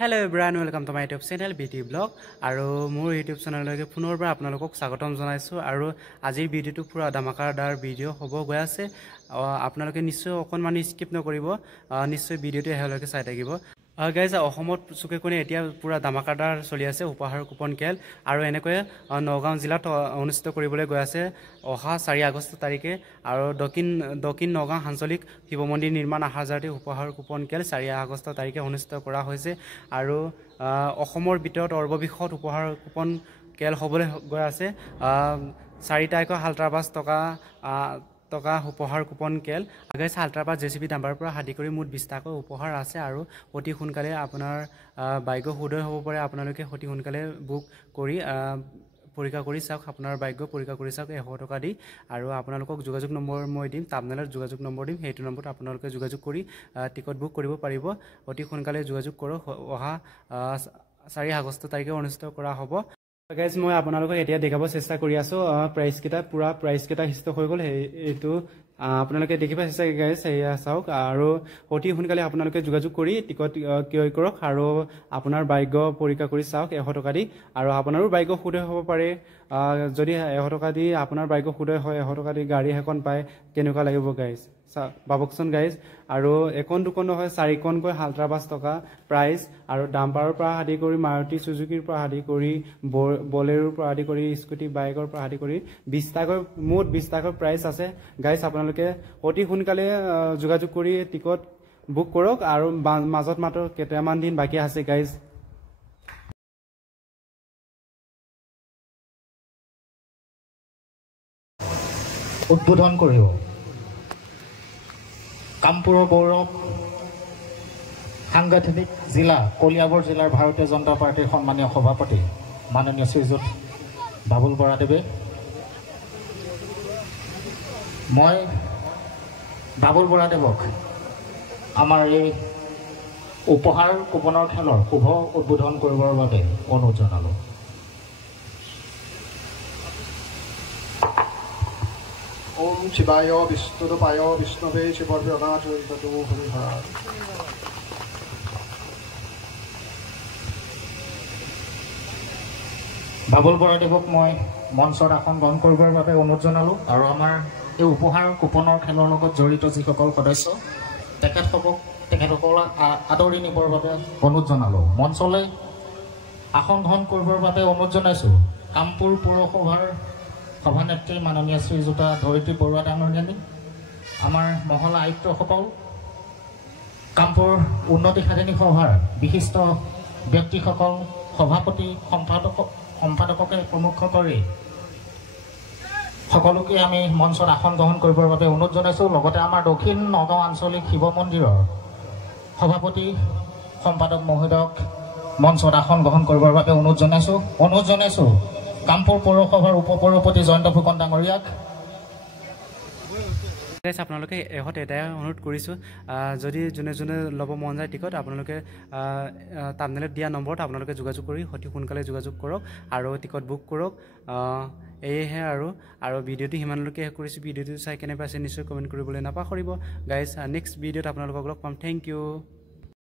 Hello everyone, welcome to my YouTube channel BT Blog আৰু মোৰ YouTube চেনেললৈকে পুনৰবাৰ আপোনালোকক স্বাগতম জনাইছো আৰু আজিৰ ভিডিওটো পুৰা ধমাকাদাৰ ভিডিও হ'ব গৈ আছে আপোনালোকে নিশ্চয় অকনমান স্কিপ নকৰিব নিশ্চয় ভিডিওটো হেলৈকে চাই থাকিব গাইজ অসমত চুকে কোণে এতিয়া পুৰা ধমাকাদাৰ চলি আছে উপহাৰ কুপন খেল আৰু এনেকৈ নগাঁও জিলাত অনুষ্ঠিত কৰিবলৈ গৈ আছে অহা 4 আগষ্ট তাৰিখে আৰু দক্ষিণ নগাঁও আঞ্চলিক শিৱ মন্দিৰ নিৰ্মাণ আহাজাতি উপহাৰ কুপন খেল 4 আগষ্ট তাৰিখে অনুষ্ঠিত কৰা হৈছে আৰু অসমৰ ভিতৰত সৰ্ববৃহৎ উপহাৰ কুপন খেল হ'বলৈ গৈ আছে 4 তাৰিখৰ হালট্ৰাবাছ টকা উপহাৰ কুপন খেল আগে হালট্ৰাবাছ জেচিবি নাম্বাৰ পৰা হাদি কৰি মুঠ 20 টাকৈ উপহাৰ আছে আৰু অতি সোনকালে আপোনাৰ বাইক সুদয় হ'ব পাৰে আপোনালোকে অতি সোনকালে বুক কৰি পৰীক্ষা কৰি চাওক আপোনাৰ বাইক পৰীক্ষা কৰি চাওক 100 টকা দি আৰু আপোনালোকক যোগাযোগ নম্বৰ মই দিম তামনেলত যোগাযোগ নম্বৰ দিম সেইটো নম্বৰত আপোনালোকে যোগাযোগ কৰি টিকট বুক কৰিব পাৰিব অতি সোনকালে যোগাযোগ কৰক অহা 4 আগষ্ট তাৰিখে অনুষ্ঠিত কৰা হ'ব গাইজ মই আপোনালোকক এতিয়া দেখাব চেষ্টা কৰি আছো প্ৰাইস কেটা পুৰা প্ৰাইস কেটা হিষ্ট হৈ গল এইটো আপোনালোকে দেখিব চেষ্টা গাইজ এয়া চাওক আৰু অতি সোনকালে আপোনালোকে যোগাযোগ কৰি টিকট ক্ৰয় কৰক আৰু আপোনাৰ বাইক পৰীক্ষা কৰি চাওক 100 টকা দি আৰু আপোনাৰো বাইক সুদয় হ'ব পাৰে যদি 100 টকা দি আপোনাৰ বাইক সুদয় হয় 100 টকা দি গাড়ী এখন পায় কেনেকুৱা লাগিব গাইজ বাবকচন গাইজ আৰু এখন দুখন হয় 4 খনকৈ হালট্ৰাবাছ টকা প্ৰাইস আৰু ডাম্পাৰৰ পৰা আদি কৰি মাৰুতি সুজুকিৰ পৰা আদি কৰি বলেৰোৰ পৰা আদি কৰি স্কুটি বাইকৰ পৰা আদি কৰি 20 টাকৈ মুঠ 20 টাকৈ প্ৰাইস আছে গাইজ আপোনালোকে অতি সোনকালে যোগাযোগ কৰি টিকট বুক কৰক আৰু মাজত মাত্ৰ কেইটামান দিন বাকি আছে গাইজ উদ্বোধন কৰিব কামপুৰৰ গৌৰৱ সাংগঠনিক জিলা কলিয়াবৰ জিলাৰ ভাৰতীয় জনতা পাৰ্টিৰ সন্মানীয় সভাপতি মাননীয় শ্ৰীযুত বাবুল বৰাদেৱে মই বাবুল বৰাদেৱক আমাৰ এই উপহাৰ কুপনৰ খেলৰ শুভ উদ্বোধন কৰিবৰ বাবে অনুৰোধ জনালো ओम शिवाय विष्णुरूपाय विष्णवे शिवर्भ्यनाथो हरिहर বাবুল বৰাদেৱক মই মঞ্চত আসন গ্ৰহণ কৰিবৰ বাবে অনুৰোধ জনালো আৰু আমাৰ এই উপহাৰ কুপনৰ খেলৰ লগত জড়িত যিসকল সদস্য তেখেতসকলক আদৰি নিবৰ বাবে অনুৰোধ জনালো মঞ্চলৈ আসন গ্ৰহণ কৰিবৰ বাবে অনুৰোধ জনাইছো কামপুৰ পৌৰসভাৰ সভানেত্ৰী মাননীয় শ্ৰীযুতা ধৰিত্ৰী বৰুৱা ডাঙৰীয়ানী আমাৰ মহলা আয়ুক্তসকল কামপুৰ উন্নতি সাধনী সভাৰ বিশিষ্ট ব্যক্তিসকল সভাপতি সম্পাদককে প্ৰমুখ কৰি সকলোকে আমি মঞ্চত আসন গ্ৰহণ কৰিবৰ বাবে অনুৰোধ জনাইছোঁ লগতে আমাৰ দক্ষিণ নগাঁও আঞ্চলিক শিৱ মন্দিৰৰ সভাপতি সম্পাদক মহোদয়ক মঞ্চত আসন গ্ৰহণ কৰিবৰ বাবে অনুৰোধ জনাইছোঁ কামপুৰ পৌৰসভাৰ উপপৌৰপতি জয়ন্ত ফুকন ডাঙৰীয়াক আপোনালোকে এহত এটাই অনুৰোধ কৰিছোঁ যদি যোনে যোনে ল'ব মন যায় টিকট আপোনালোকে তামনেলত দিয়া নম্বৰত আপোনালোকে যোগাযোগ কৰি অতি সোনকালে যোগাযোগ কৰক আৰু টিকট বুক কৰক এয়েহে আৰু ভিডিঅ'টো সিমানলৈকে শেষ কৰিছোঁ ভিডিঅ'টো চাই কেনে পাইছে নিশ্চয় কমেণ্ট কৰিবলৈ নাপাহৰিব গাইজ নেক্সট ভিডিঅ'ত আপোনালোকক লগ পাম থেংক ইউ